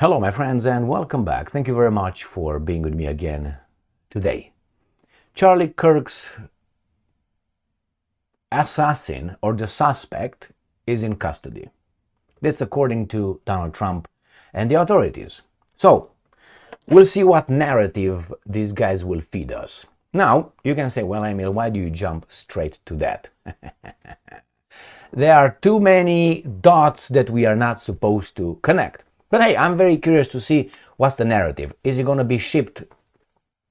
Hello, my friends, and welcome back. Thank you very much for being with me again today. Charlie Kirk's assassin, or the suspect, is in custody. That's according to Donald Trump and the authorities. So, we'll see what narrative these guys will feed us. Now, you can say, well, Emil, why do you jump straight to that? There are too many dots that we are not supposed to connect. But hey, I'm very curious to see what's the narrative. Is it going to be shipped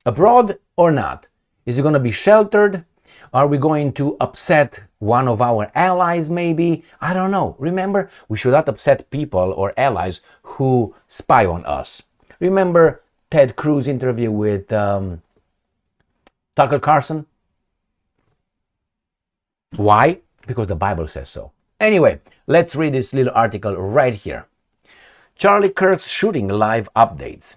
abroad or not? Is it going to be sheltered? Are we going to upset one of our allies maybe? I don't know. Remember, we should not upset people or allies who spy on us. Remember Ted Cruz interview with Tucker Carlson? Why? Because the Bible says so. Anyway, let's read this little article right here. Charlie Kirk's shooting live updates.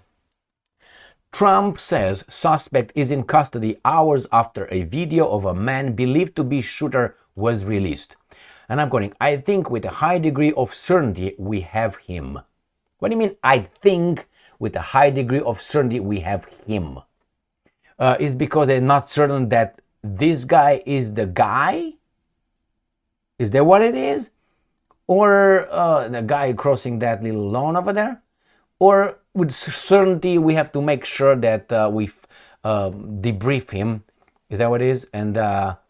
Trump says suspect is in custody hours after a video of a man believed to be shooter was released. And I'm quoting, I think with a high degree of certainty we have him. What do you mean, I think with a high degree of certainty we have him? Is because they're not certain that this guy is the guy? Is that what it is? Or the guy crossing that little lawn over there? Or with certainty we have to make sure that we debrief him, is that what it is? And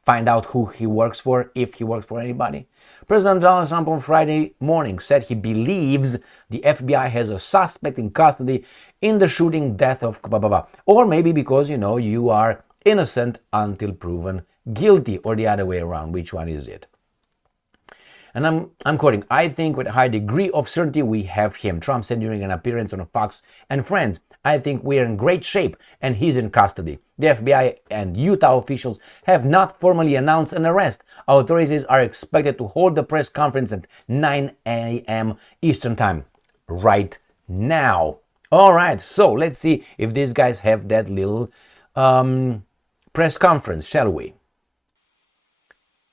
find out who he works for, if he works for anybody. President Donald Trump on Friday morning said he believes the FBI has a suspect in custody in the shooting death of blah, blah, blah. Or maybe because, you are innocent until proven guilty, or the other way around. Which one is it? And I'm quoting, I think with a high degree of certainty we have him. Trump said during an appearance on Fox and Friends, I think we are in great shape and he's in custody. The FBI and Utah officials have not formally announced an arrest. Authorities are expected to hold the press conference at 9 a.m. Eastern Time right now. All right, so let's see if these guys have that little press conference, shall we?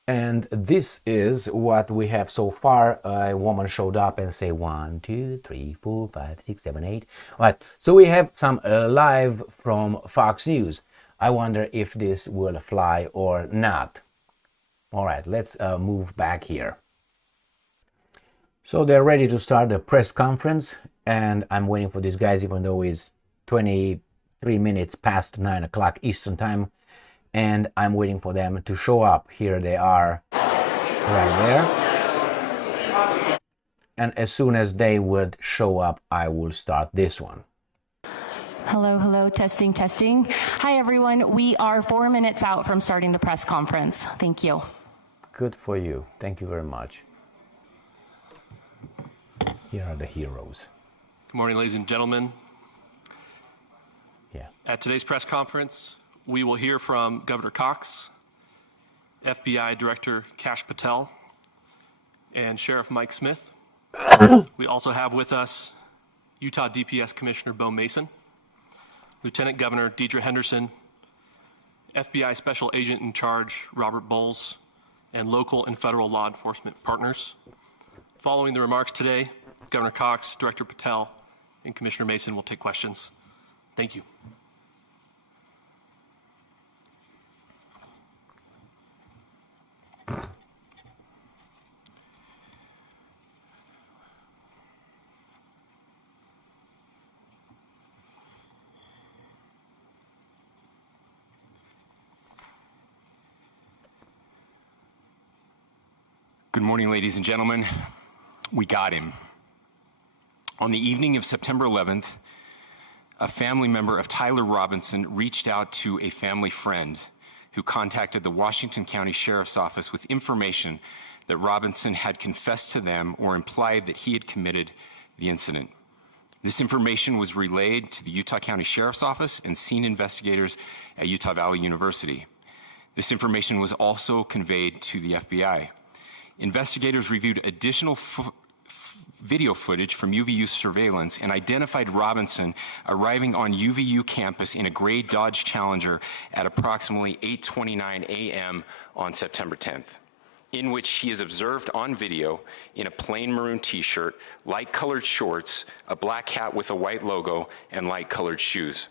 And this is what we have so far. A woman showed up and say 1, 2, 3, 4, 5, 6, 7, 8. All right. So we have some live from Fox News. I wonder if this will fly or not. All right. Let's move back here. So they're ready to start the press conference, and I'm waiting for these guys, even though it's 23 minutes past 9 o'clock Eastern Time. And I'm waiting for them to show up. Here they are, right there. And as soon as they would show up, I will start this one. Hello, testing. Hi, everyone. We are 4 minutes out from starting the press conference. Thank you. Good for you. Thank you very much. Here are the heroes. Good morning, ladies and gentlemen. Yeah. At today's press conference, we will hear from Governor Cox, FBI Director Kash Patel, and Sheriff Mike Smith. We also have with us Utah DPS Commissioner Bo Mason, Lieutenant Governor Deidre Henderson, FBI Special Agent in Charge Robert Bowles, and local and federal law enforcement partners. Following the remarks today, Governor Cox, Director Patel, and Commissioner Mason will take questions. Thank you. Good morning, ladies and gentlemen. We got him. On the evening of September 11th, a family member of Tyler Robinson reached out to a family friend who contacted the Washington County Sheriff's Office with information that Robinson had confessed to them or implied that he had committed the incident. This information was relayed to the Utah County Sheriff's Office and scene investigators at Utah Valley University. This information was also conveyed to the FBI. Investigators reviewed additional video footage from UVU surveillance and identified Robinson arriving on UVU campus in a gray Dodge Challenger at approximately 8:29 a.m. on September 10th. in which he is observed on video in a plain maroon t-shirt, light-colored shorts, a black hat with a white logo, and light-colored shoes.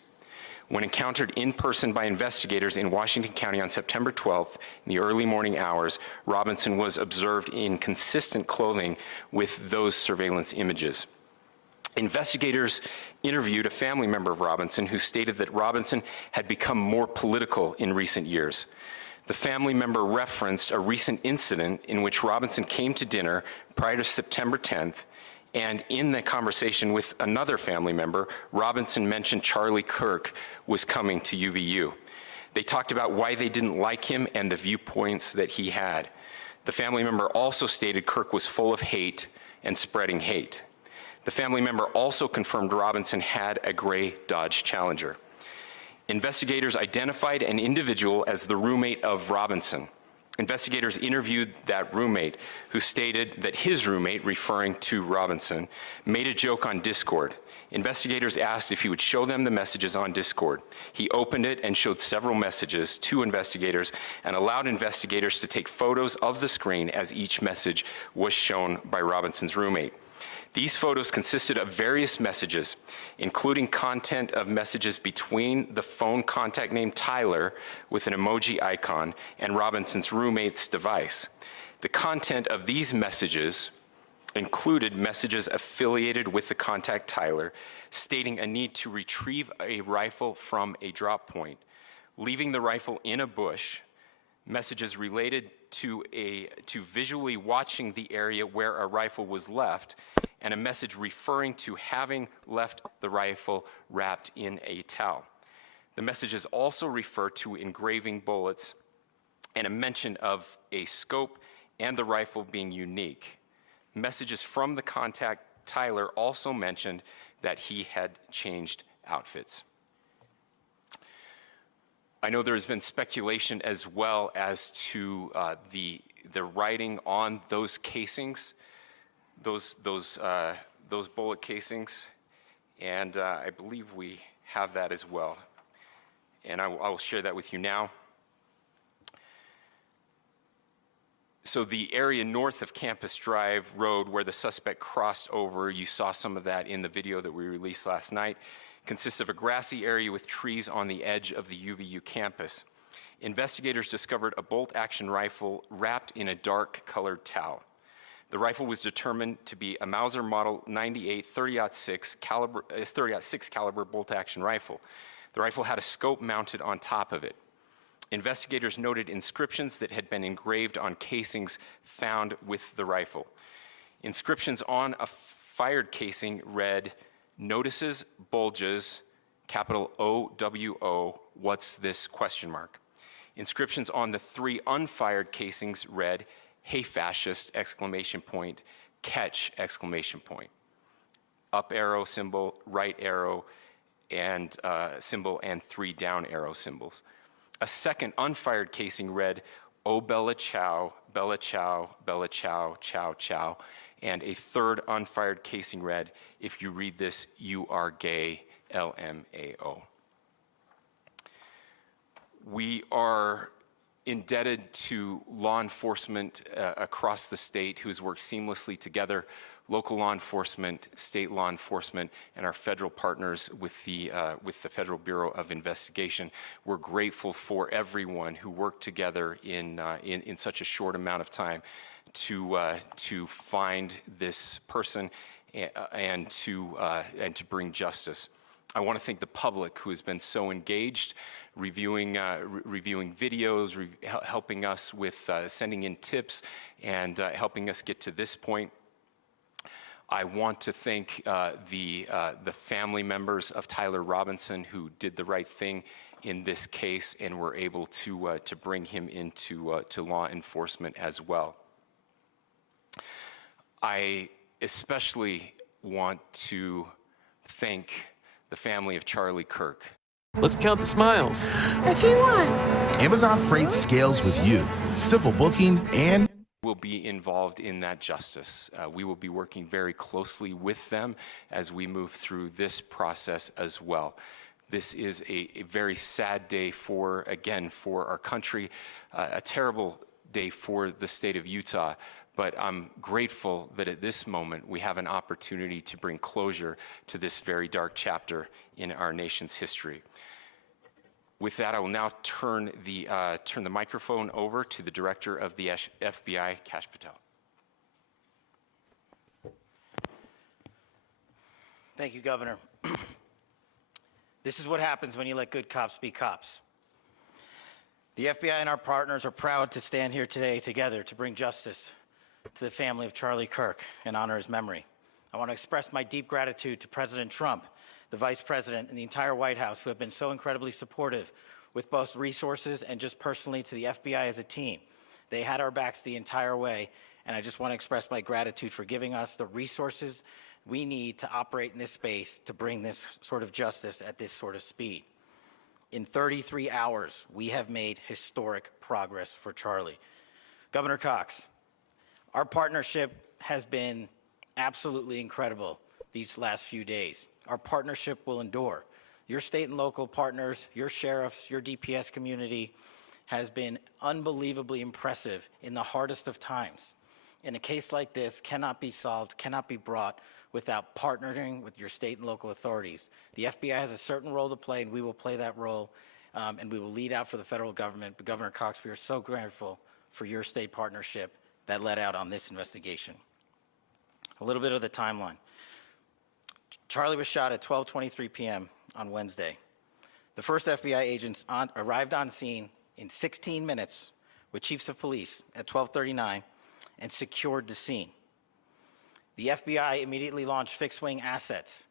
When encountered in person by investigators in Washington County on September 12th, in the early morning hours, Robinson was observed in consistent clothing with those surveillance images. Investigators interviewed a family member of Robinson who stated that Robinson had become more political in recent years. The family member referenced a recent incident in which Robinson came to dinner prior to September 10th, and in the conversation with another family member, Robinson mentioned Charlie Kirk was coming to UVU. They talked about why they didn't like him and the viewpoints that he had. The family member also stated Kirk was full of hate and spreading hate. The family member also confirmed Robinson had a gray Dodge Challenger. Investigators identified an individual as the roommate of Robinson. Investigators interviewed that roommate, who stated that his roommate, referring to Robinson, made a joke on Discord. Investigators asked if he would show them the messages on Discord. He opened it and showed several messages to investigators and allowed investigators to take photos of the screen as each message was shown by Robinson's roommate. These photos consisted of various messages, including content of messages between the phone contact named Tyler with an emoji icon and Robinson's roommate's device. The content of these messages included messages affiliated with the contact Tyler, stating a need to retrieve a rifle from a drop point, leaving the rifle in a bush, messages related to visually watching the area where a rifle was left, and a message referring to having left the rifle wrapped in a towel. The messages also refer to engraving bullets and a mention of a scope and the rifle being unique. Messages from the contact Tyler also mentioned that he had changed outfits. I know there has been speculation as well as to the writing on those casings, those bullet casings, and I believe we have that as well. And I will share that with you now. So the area north of Campus Drive Road where the suspect crossed over, you saw some of that in the video that we released last night, consists of a grassy area with trees on the edge of the UVU campus. Investigators discovered a bolt-action rifle wrapped in a dark-colored towel. The rifle was determined to be a Mauser Model 98 30-06 caliber bolt-action rifle. The rifle had a scope mounted on top of it. Investigators noted inscriptions that had been engraved on casings found with the rifle. Inscriptions on a fired casing read, "Notices, bulges, capital OWO, what's this, question mark." Inscriptions on the 3 unfired casings read, "Hey fascist, exclamation point, catch, exclamation point." Up arrow symbol, right arrow and symbol, and 3 down arrow symbols. A second unfired casing read, "Oh Bella Chow, Bella Chow, Bella Chow, Chow Chow." And a third unfired casing read, "If you read this, you are gay, LMAO." We are indebted to law enforcement across the state who has worked seamlessly together, local law enforcement, state law enforcement, and our federal partners with the Federal Bureau of Investigation. We're grateful for everyone who worked together in such a short amount of time to find this person and to bring justice. I want to thank the public who has been so engaged, reviewing videos, helping us with sending in tips, and helping us get to this point. I want to thank the family members of Tyler Robinson who did the right thing in this case and were able to bring him into to law enforcement as well. I especially want to thank the family of Charlie Kirk. Let's count the smiles. I see one. Amazon Freight scales with you. Simple booking and Will be involved in that justice. We will be working very closely with them as we move through this process as well. This is a very sad day for our country, a terrible day for the state of Utah, but I'm grateful that at this moment we have an opportunity to bring closure to this very dark chapter in our nation's history. With that, I will now turn the microphone over to the Director of the FBI, Kash Patel. Thank you, Governor. This is what happens when you let good cops be cops. The FBI and our partners are proud to stand here today together to bring justice to the family of Charlie Kirk and honor his memory. I want to express my deep gratitude to President Trump, the Vice President, and the entire White House who have been so incredibly supportive with both resources and just personally to the FBI as a team. They had our backs the entire way, and I just want to express my gratitude for giving us the resources we need to operate in this space to bring this sort of justice at this sort of speed. In 33 hours, we have made historic progress for Charlie. Governor Cox, our partnership has been absolutely incredible these last few days. Our partnership will endure. Your state and local partners, your sheriffs, your DPS community has been unbelievably impressive in the hardest of times. And a case like this cannot be solved, cannot be brought without partnering with your state and local authorities. The FBI has a certain role to play, and we will play that role, and we will lead out for the federal government. But Governor Cox, we are so grateful for your state partnership that led out on this investigation. A little bit of the timeline. Charlie was shot at 12:23 p.m. on Wednesday. The first FBI agents arrived on scene in 16 minutes with chiefs of police at 12:39 and secured the scene. The FBI immediately launched fixed-wing assets.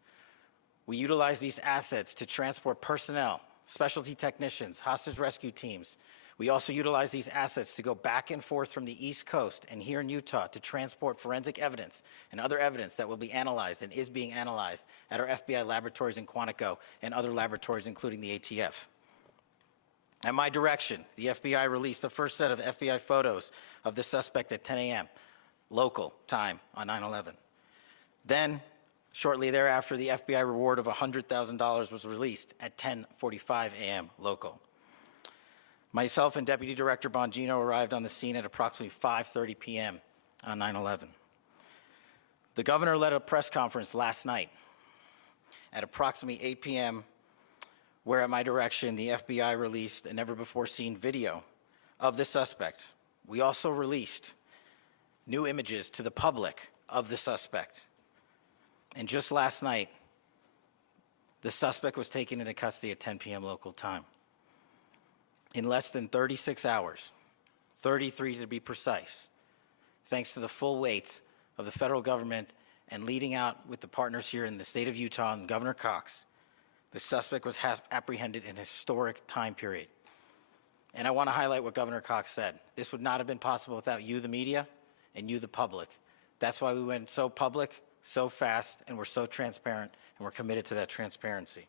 We utilized these assets to transport personnel, specialty technicians, hostage rescue teams. We also utilized these assets to go back and forth from the East Coast and here in Utah to transport forensic evidence and other evidence that will be analyzed and is being analyzed at our FBI laboratories in Quantico and other laboratories, including the ATF. At my direction, the FBI released the first set of FBI photos of the suspect at 10 a.m. local time on 9/11. Then, shortly thereafter, the FBI reward of $100,000 was released at 10:45 a.m. local. Myself and Deputy Director Bongino arrived on the scene at approximately 5:30 p.m. on 9/11. The governor led a press conference last night at approximately 8 p.m., where at my direction, the FBI released a never-before-seen video of the suspect. We also released new images to the public of the suspect. And just last night, the suspect was taken into custody at 10 p.m. local time. In less than 36 hours, 33 to be precise, thanks to the full weight of the federal government and leading out with the partners here in the state of Utah and Governor Cox, the suspect was apprehended in a historic time period. And I want to highlight what Governor Cox said. This would not have been possible without you, the media, and you, the public. That's why we went so public, so fast, and we're so transparent, and we're committed to that transparency.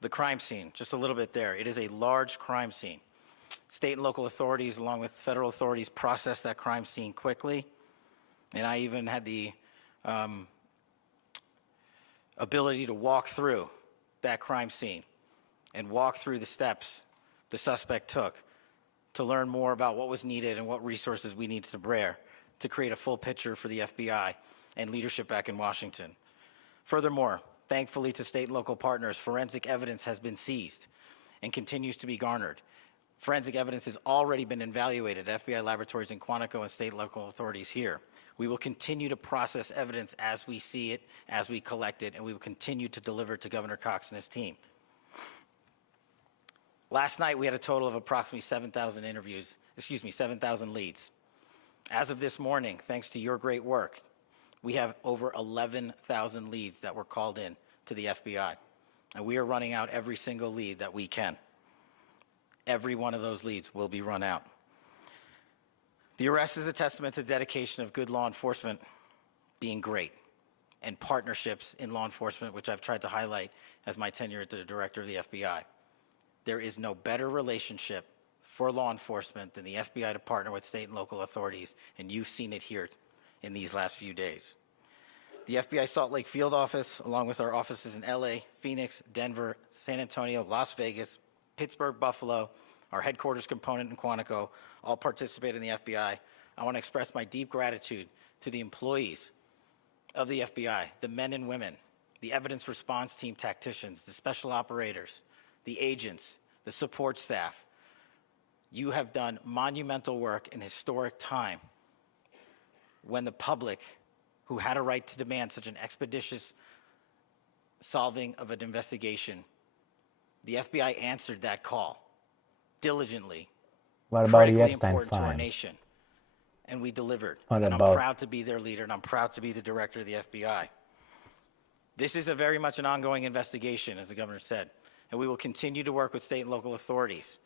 The crime scene, just a little bit there. It is a large crime scene. State and local authorities, along with federal authorities, processed that crime scene quickly. And I even had the ability to walk through that crime scene and walk through the steps the suspect took to learn more about what was needed and what resources we needed to bear to create a full picture for the FBI and leadership back in Washington. Furthermore, thankfully to state and local partners, forensic evidence has been seized and continues to be garnered. Forensic evidence has already been evaluated at FBI laboratories in Quantico and state and local authorities here. We will continue to process evidence as we see it, as we collect it, and we will continue to deliver to Governor Cox and his team. Last night, we had a total of approximately 7,000 leads. As of this morning, thanks to your great work, we have over 11,000 leads that were called in to the FBI. And we are running out every single lead that we can. Every one of those leads will be run out. The arrest is a testament to the dedication of good law enforcement being great and partnerships in law enforcement, which I've tried to highlight as my tenure as the director of the FBI. There is no better relationship for law enforcement than the FBI to partner with state and local authorities, and you've seen it here in these last few days. The FBI Salt Lake field office, along with our offices in LA, Phoenix, Denver, San Antonio, Las Vegas, Pittsburgh, Buffalo, our headquarters component in Quantico, all participate in the FBI. I want to express my deep gratitude to the employees of the FBI, the men and women, the evidence response team tacticians, the special operators, the agents, the support staff. You have done monumental work in historic time when the public, who had a right to demand such an expeditious solving of an investigation, the FBI answered that call diligently. What about the critically Epstein important to our files? nation. And we delivered. What And about- I'm proud to be their leader, and I'm proud to be the director of the FBI. This is a very much an ongoing investigation, as the governor said, and we will continue to work with state and local authorities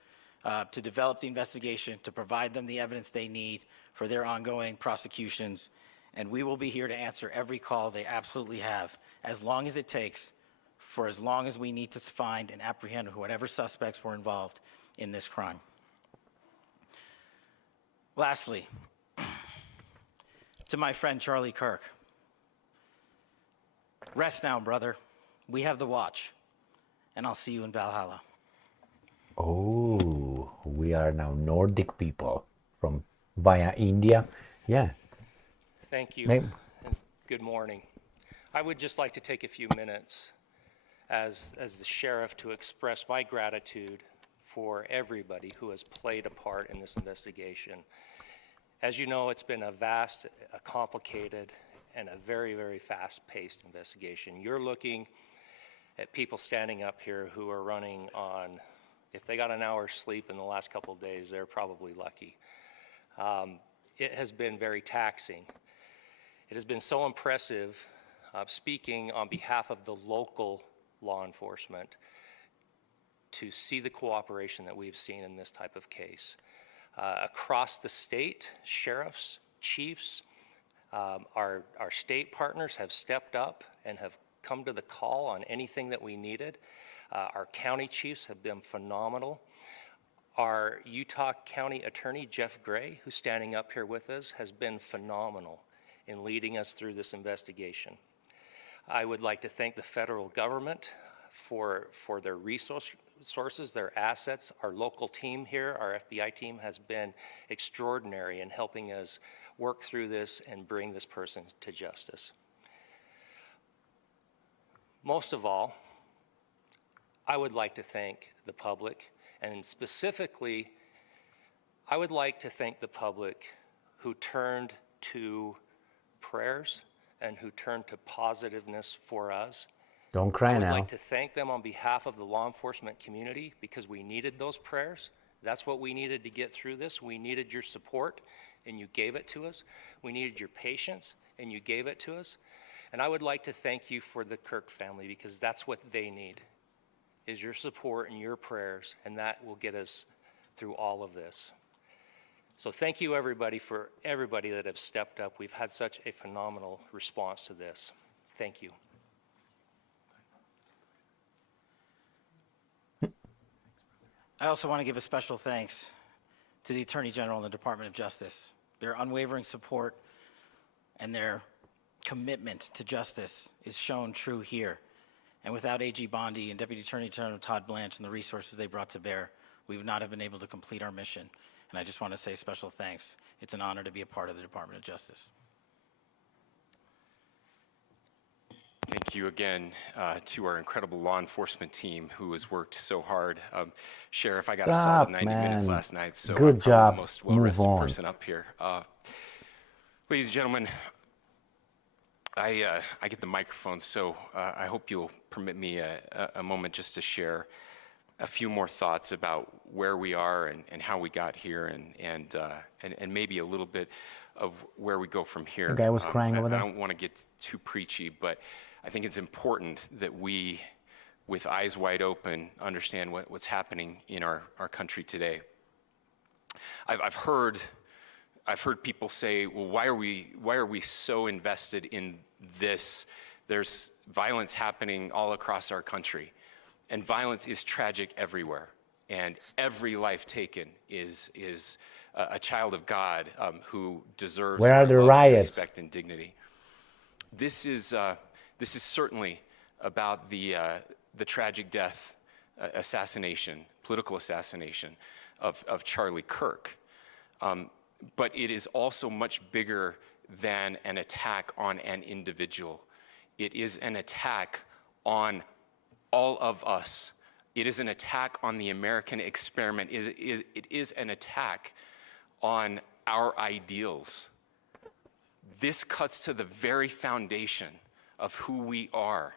to develop the investigation, to provide them the evidence they need for their ongoing prosecutions, and we will be here to answer every call they absolutely have, as long as it takes, for as long as we need to find and apprehend whatever suspects were involved in this crime. Lastly, to my friend Charlie Kirk, rest now, brother. We have the watch, and I'll see you in Valhalla. Oh, we are now Nordic people from via India. Yeah. Thank you, Maybe. and good morning. I would just like to take a few minutes as the sheriff to express my gratitude for everybody who has played a part in this investigation. As you know, it's been a vast, a complicated, and a very, very fast-paced investigation. You're looking at people standing up here who are running on, if they got an hour's sleep in the last couple of days, they're probably lucky. It has been very taxing. It has been so impressive, speaking on behalf of the local law enforcement, to see the cooperation that we've seen in this type of case. Across the state, sheriffs, chiefs, our state partners have stepped up and have come to the call on anything that we needed. Our county chiefs have been phenomenal. Our Utah County Attorney, Jeff Gray, who's standing up here with us, has been phenomenal in leading us through this investigation. I would like to thank the federal government for their resources, their assets. Our local team here, our FBI team, has been extraordinary in helping us work through this and bring this person to justice. Most of all, I would like to thank the public, and specifically, I would like to thank the public who turned to prayers and who turned to positiveness for us. Don't cry I would now. like to thank them on behalf of the law enforcement community, because we needed those prayers. That's what we needed to get through this. We needed your support, and you gave it to us. We needed your patience, and you gave it to us. And I would like to thank you for the Kirk family, because that's what they need, is your support and your prayers, and that will get us through all of this. So thank you, everybody, for everybody that have stepped up. We've had such a phenomenal response to this. Thank you. I also want to give a special thanks to the Attorney General and the Department of Justice. Their unwavering support and their commitment to justice is shown true here. And without AG Bondi and Deputy Attorney General Todd Blanche and the resources they brought to bear, we would not have been able to complete our mission. And I just want to say special thanks. It's an honor to be a part of the Department of Justice. Thank you again to our incredible law enforcement team who has worked so hard. Sheriff, I got a solid 90 minutes man. last night, so Good I'm job. probably the most well-rested Move on. person up here. Ladies and gentlemen, I get the microphone, so I hope you'll permit me a moment just to share a few more thoughts about where we are and how we got here, and maybe a little bit of where we go from here. The guy was crying over there. I don't want to get too preachy, but I think it's important that we, with eyes wide open, understand what's happening in our country today. I've heard people say, well, why are we so invested in this? There's violence happening all across our country, and violence is tragic everywhere, and every life taken is a child of God who deserves Where are our the love, riots? respect, and dignity. This is certainly about the tragic death, assassination, political assassination of Charlie Kirk. But it is also much bigger than an attack on an individual. It is an attack on all of us. It is an attack on the American experiment. It is an attack on our ideals. This cuts to the very foundation of who we are,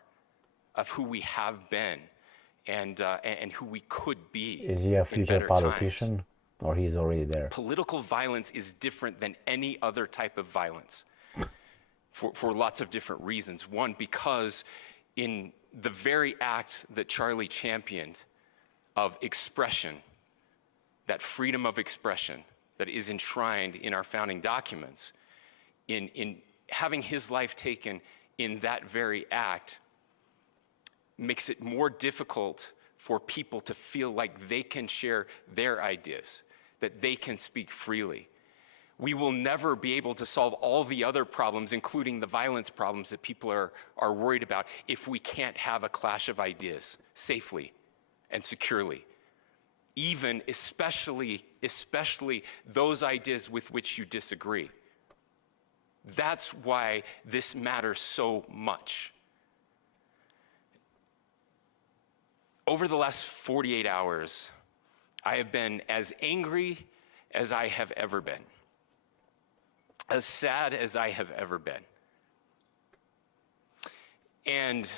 of who we have been, and who we could be. Is he a in future better politician, times. or he's already there? Political violence is different than any other type of violence for lots of different reasons. One, because in the very act that Charlie championed of expression, that freedom of expression that is enshrined in our founding documents, in having his life taken in that very act, makes it more difficult for people to feel like they can share their ideas, that they can speak freely. We will never be able to solve all the other problems, including the violence problems that people are worried about, if we can't have a clash of ideas safely and securely. Even, especially those ideas with which you disagree. That's why this matters so much. Over the last 48 hours, I have been as angry as I have ever been, as sad as I have ever been. And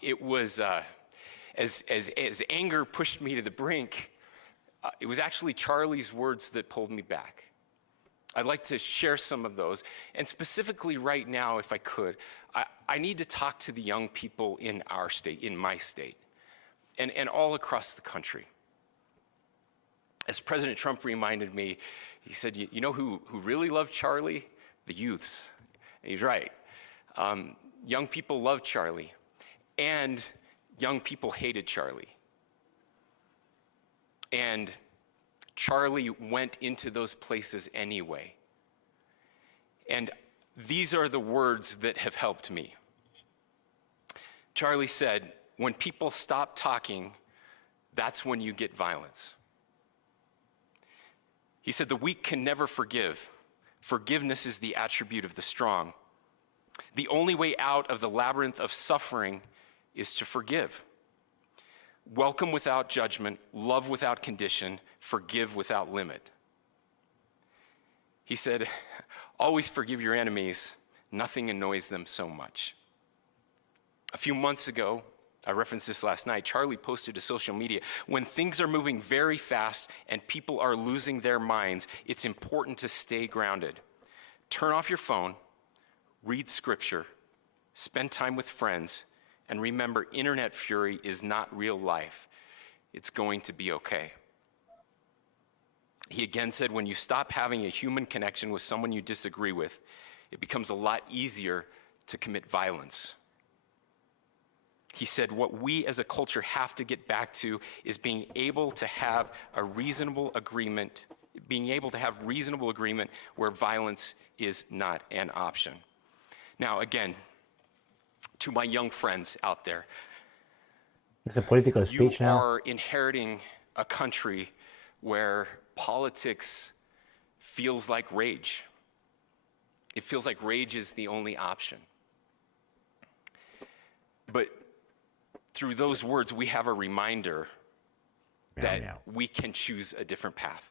it was, as anger pushed me to the brink, it was actually Charlie's words that pulled me back. I'd like to share some of those. And specifically right now, if I could, I need to talk to the young people in our state, in my state, and all across the country. As President Trump reminded me, he said, you know who really loved Charlie? The youths. And he's right. Young people loved Charlie, and young people hated Charlie. And Charlie went into those places anyway. And these are the words that have helped me. Charlie said, when people stop talking, that's when you get violence. He said, the weak can never forgive. Forgiveness is the attribute of the strong. The only way out of the labyrinth of suffering is to forgive. Welcome without judgment, love without condition, forgive without limit. He said, always forgive your enemies. Nothing annoys them so much. A few months ago, I referenced this last night, Charlie posted to social media, when things are moving very fast and people are losing their minds, it's important to stay grounded. Turn off your phone, read scripture, spend time with friends, and remember, internet fury is not real life. It's going to be okay. He again said, when you stop having a human connection with someone you disagree with, it becomes a lot easier to commit violence. He said, what we as a culture have to get back to is being able to have a reasonable agreement, where violence is not an option. Now, again, to my young friends out there, It's a political speech you now. are inheriting a country where politics feels like rage. It feels like rage is the only option. But through those words, we have a reminder that we can choose a different path.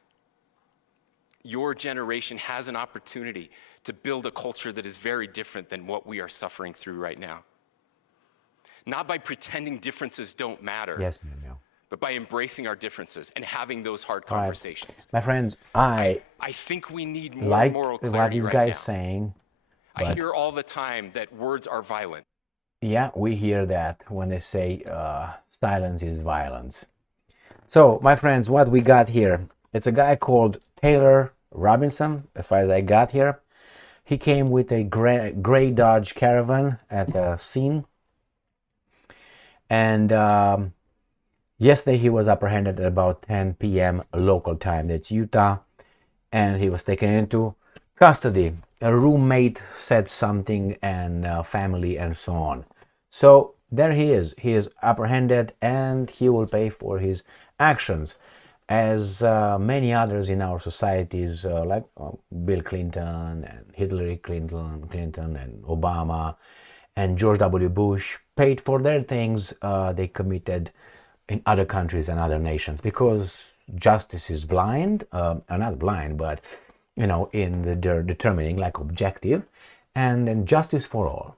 Your generation has an opportunity to build a culture that is very different than what we are suffering through right now. Not by pretending differences don't matter, Yes, ma'am. but by embracing our differences and having those hard All right. conversations. My friends, I I think we need more like moral what clarity this right guy now. is saying. I but- hear all the time that words are violent. Yeah, we hear that when they say silence is violence. So, my friends, what we got here, it's a guy called Taylor Robinson, as far as I got here. He came with a gray Dodge Caravan at the scene. And yesterday he was apprehended at about 10 p.m. local time. That's Utah. And he was taken into custody. A roommate said something, and family, and so on. So there he is. He is apprehended, and he will pay for his actions, as many others in our societies, like Bill Clinton and Hillary Clinton and Obama and George W. Bush, paid for their things they committed in other countries and other nations, because justice is blind, not blind, but in the determining, like, objective, and justice for all.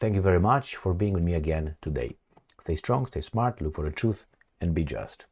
Thank you very much for being with me again today. Stay strong, stay smart, look for the truth, and be just.